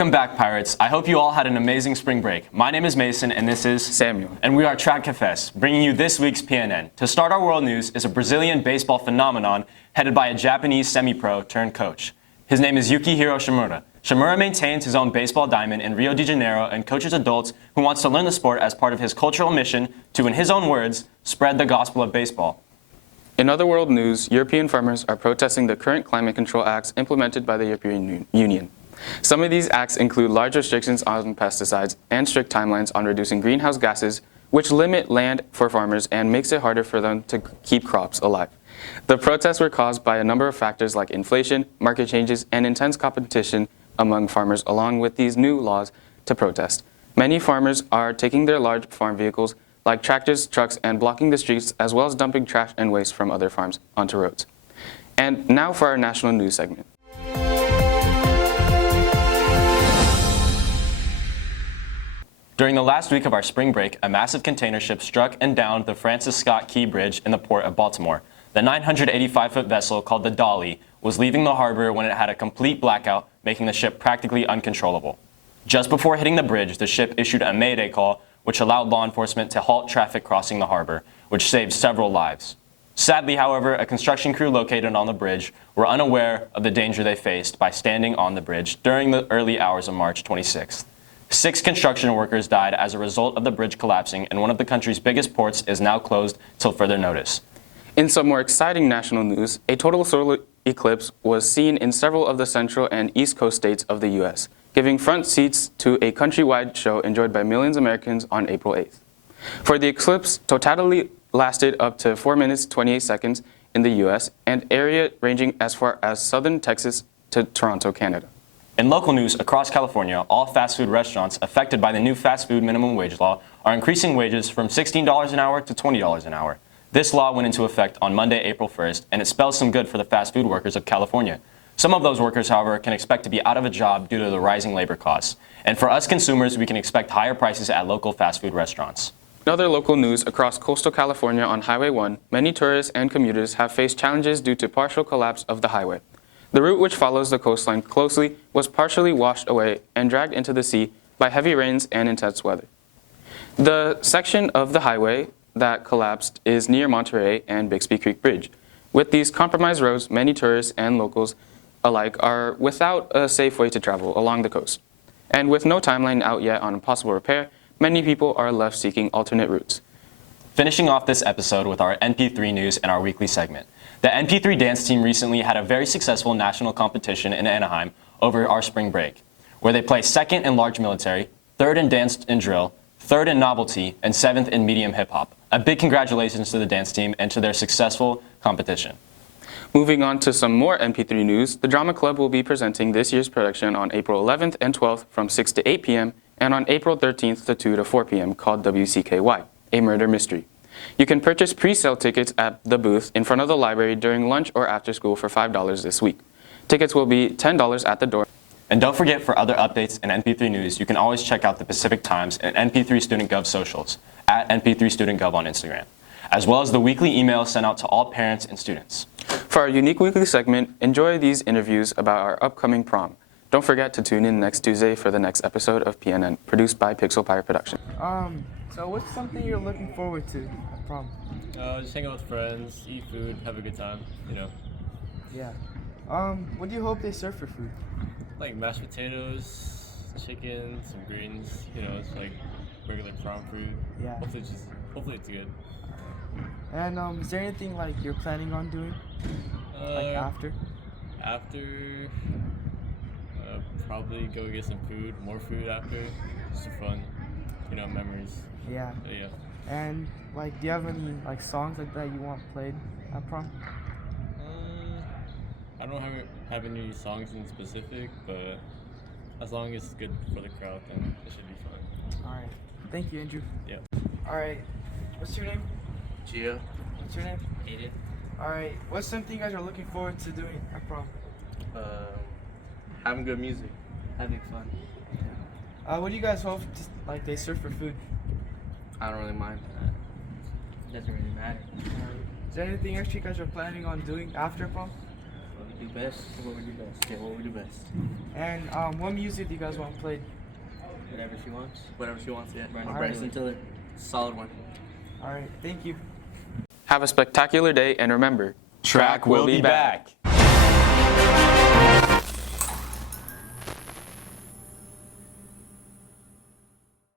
Welcome back, Pirates. I hope you all had an amazing spring break. My name is Mason, and this is Samuel. And we are Track Cafés, bringing you this week's PNN. To start our world news is a Brazilian baseball phenomenon headed by a Japanese semi-pro turned coach. His name is Yukihiro Shimura. Shimura maintains his own baseball diamond in Rio de Janeiro and coaches adults who wants to learn the sport as part of his cultural mission to, in his own words, spread the gospel of baseball. In other world news, European farmers are protesting the current climate control acts implemented by the European Union. Some of these acts include large restrictions on pesticides and strict timelines on reducing greenhouse gases, which limit land for farmers and makes it harder for them to keep crops alive. The protests were caused by a number of factors like inflation, market changes, and intense competition among farmers along with these new laws to protest. Many farmers are taking their large farm vehicles like tractors, trucks, and blocking the streets, as well as dumping trash and waste from other farms onto roads. And now for our national news segment. During the last week of our spring break, a massive container ship struck and downed the Francis Scott Key Bridge in the port of Baltimore. The 985-foot vessel called the Dolly was leaving the harbor when it had a complete blackout, making the ship practically uncontrollable. Just before hitting the bridge, the ship issued a mayday call, which allowed law enforcement to halt traffic crossing the harbor, which saved several lives. Sadly, however, a construction crew located on the bridge were unaware of the danger they faced by standing on the bridge during the early hours of March 26th. 6 construction workers died as a result of the bridge collapsing, and one of the country's biggest ports is now closed till further notice. In some more exciting national news, a total solar eclipse was seen in several of the central and east coast states of the U.S., giving front seats to a countrywide show enjoyed by millions of Americans on April 8th. For the eclipse totality lasted up to 4 minutes 28 seconds in the U.S. and area ranging as far as southern Texas to Toronto, Canada. In local news across California, all fast food restaurants affected by the new fast food minimum wage law are increasing wages from $16 an hour to $20 an hour. This law went into effect on Monday, April 1st, and it spells some good for the fast food workers of California. Some of those workers, however, can expect to be out of a job due to the rising labor costs. And for us consumers, we can expect higher prices at local fast food restaurants. In other local news, across coastal California on Highway 1, many tourists and commuters have faced challenges due to partial collapse of the highway. The route, which follows the coastline closely, was partially washed away and dragged into the sea by heavy rains and intense weather. The section of the highway that collapsed is near Monterey and Bixby Creek Bridge. With these compromised roads, many tourists and locals alike are without a safe way to travel along the coast. And with no timeline out yet on a possible repair, many people are left seeking alternate routes. Finishing off this episode with our NP3 news and our weekly segment. The NP3 dance team recently had a very successful national competition in Anaheim over our spring break, where they placed 2nd in large military, 3rd in dance and drill, 3rd in novelty, and 7th in medium hip-hop. A big congratulations to the dance team and to their successful competition. Moving on to some more NP3 news, the Drama Club will be presenting this year's production on April 11th and 12th from 6 to 8 p.m. and on April 13th to 2 to 4 p.m. called WCKY, A Murder Mystery. You can purchase pre-sale tickets at the booth in front of the library during lunch or after school for $5 this week. Tickets will be $10 at the door. And don't forget, for other updates and NP3 news, you can always check out the Pacific Times and NP3 Student Gov socials at NP3 Student Gov on Instagram, as well as the weekly emails sent out to all parents and students. For our unique weekly segment, enjoy these interviews about our upcoming prom. Don't forget to tune in next Tuesday for the next episode of PNN, produced by Pixel Pyre Production. So what's something you're looking forward to at prom? Just hang out with friends, eat food, have a good time, you know. Yeah. What do you hope they serve for food? Like mashed potatoes, chicken, some greens, you know, it's like regular prom food. Yeah. Hopefully it's good. And is there anything like you're planning on doing? Like after? After, probably go get some food, more food after. Just for fun, you know, memories. Yeah. Yeah. And like, do you have any like songs like that you want played at prom? I don't have any songs in specific, but as long as it's good for the crowd, then it should be fun. All right. Thank you, Andrew. Yeah. All right. What's your name? Gio. What's your name? Aiden. All right. What's something you guys are looking forward to doing at prom? Having good music. Having fun. What do you guys hope like they serve for food? I don't really mind. Doesn't really matter. Is there anything else you guys are planning on doing after prom? Do best. What we do best. Yeah, what we do best. And what music do you guys want played? Whatever she wants. Whatever she wants, yeah. Alright. Bryson Tiller. Solid one. All right, thank you. Have a spectacular day, and remember, Track will be back.